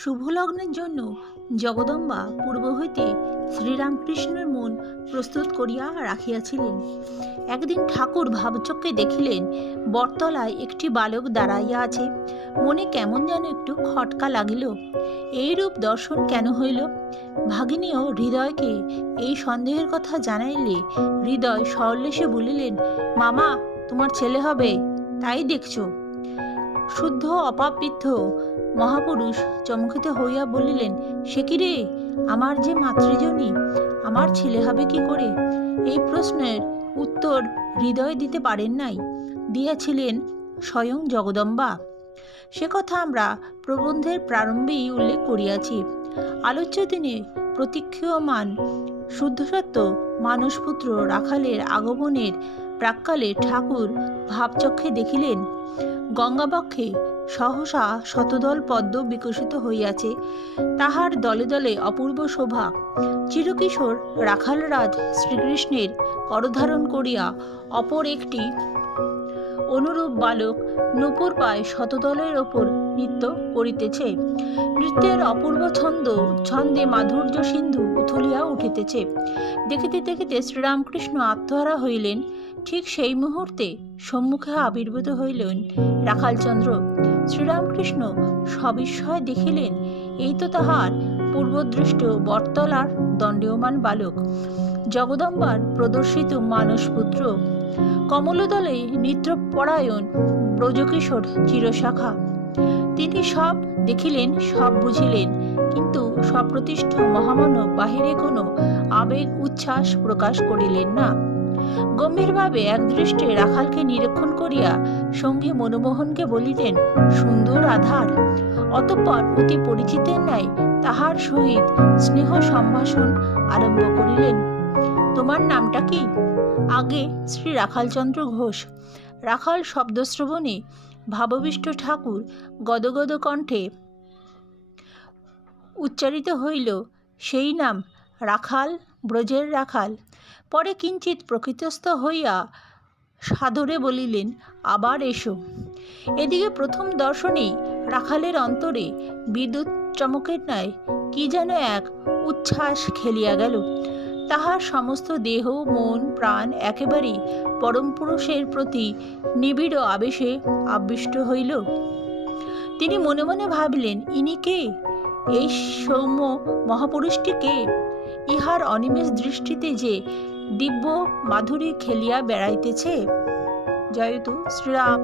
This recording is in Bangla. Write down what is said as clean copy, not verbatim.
শুভ লগ্নের জন্য জগদম্বা পূর্ব হইতে শ্রীরামকৃষ্ণের মন প্রস্তুত করিয়া রাখিয়াছিলেন। একদিন ঠাকুর ভাবচক্ষে দেখিলেন বটতলায় একটি বালক দাঁড়াইয়া আছে। মনে কেমন যেন একটু খটকা লাগিল। এইরূপ দর্শন কেন হইল? ভাগিনীও হৃদয়কে এই সন্দেহের কথা জানাইলে হৃদয় সহল্লেসে বলিলেন, মামা, তোমার ছেলে হবে, তাই দেখছ। শুদ্ধ অপাবৃদ্ধ মহাপুরুষ চমকিত হইয়া বলিলেন, সে কি রে, আমার যে মাতৃজনী, আমার ছেলে হবে কি করে? এই প্রশ্নের উত্তর হৃদয় দিতে পারেন নাই, দিয়াছিলেন স্বয়ং জগদম্বা। সে কথা আমরা প্রবন্ধের প্রারম্ভেই উল্লেখ করিয়াছি। আলোচ্য দিনে প্রতীক্ষমাণ শুদ্ধসত্য মানসপুত্র রাখালের আগমনের প্রাক্কালে ঠাকুর ভাবচক্ষে দেখিলেন গঙ্গাবক্ষে সহসা শতদল পদ্ম বিকশিত হইয়াছে। তাহার দলে দলে অপূর্ব শোভা। চিরকিশোর রাখালরাজ শ্রীকৃষ্ণের করধারণ করিয়া অপর একটি অনুরূপ বালক নূপুর পায় শতদলের ওপর নৃত্য করিতেছে। নৃত্যের অপূর্ব ছন্দে মাধুর্য সিন্ধু উথলিয়া উঠিতেছে। দেখিতে দেখিতে শ্রীরামকৃষ্ণ আত্মহারা হইলেন। ঠিক সেই মুহূর্তে সম্মুখে আবির্ভূত হইলেন রাখালচন্দ্র। শ্রীরামকৃষ্ণ সবিস্ময়ে দেখিলেন, এই তো তাহার পূর্বদৃষ্ট বটতলার দণ্ডীয়মান বালক, জগদম্বার প্রদর্শিত মানসপুত্র। কমলদলে নৃত্যপরায়ণ ব্রজকিশোর চিরশাখা। তিনি সব দেখিলেন, সব বুঝিলেন, কিন্তু সপ্রতিষ্ঠ মহামানব বাহিরে কোনো আবেগ উচ্ছ্বাস প্রকাশ করিলেন না। গম্ভীরভাবে একদৃষ্টে রাখালকে নিরীক্ষণ করিয়া সঙ্গী মনমোহনকে বলিলেন, সুন্দর আধার। অতঃপর অতি পরিচিতের ন্যায় তাহার সহিত স্নেহ সম্ভাষণ আরম্ভ করিলেন। তোমার নামটা কি? আগে শ্রী রাখালচন্দ্র ঘোষ। রাখাল শব্দশ্রবণে ভাবাবিষ্ট ঠাকুর গদগদ কণ্ঠে উচ্চারিত হইল, সেই নাম রাখাল, ব্রজের রাখাল। পরে কিঞ্চিত প্রকৃতস্থ হইয়া সাদরে বলিলেন, আবার এসো। এদিকে প্রথম দর্শনেই রাখালের অন্তরে বিদ্যুৎ চমকের ন্যায় কি যেন এক উচ্ছ্বাস খেলিয়া গেল। তাহার সমস্ত দেহ মন প্রাণ একেবারেই পরম পুরুষের প্রতি নিবিড় আবেশে আবিষ্ট হইল। তিনি মনে মনে ভাবিলেন, ইনি কে? এই সৌম্য মহাপুরুষটি কে? ইহার অনিমেষ দৃষ্টিতে যে দিব্য মাধুরী খেলিয়া বেড়াইতেছে। জয়তু শ্রীরাম।